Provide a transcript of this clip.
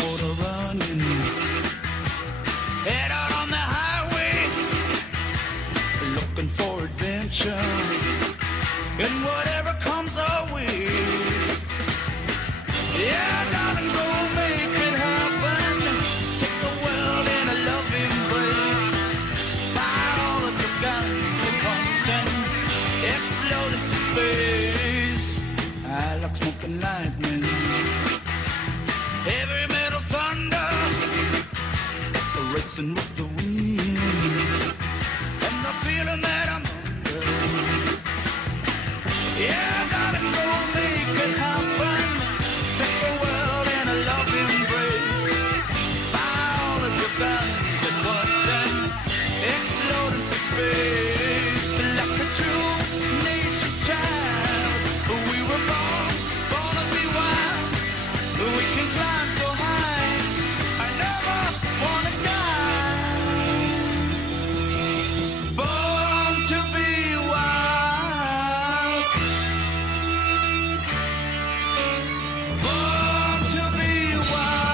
motor running, head out on the highway, looking for adventure, and whatever comes our way. Yeah, darling, go make it happen. Take the world in a loving embrace. Fire all of your guns at once and explode into space. I like smoking lightning, heavy metal thunder, racing with the wind, and the feeling that I'm under. Yeah, darling, go make it happen. Take the world in a loving embrace. Fire all of your guns at once and explode into space. Like a true nature's child, we were born to be wild. We can climb so high, I never wanna die. Born to be wild. Born to be wild.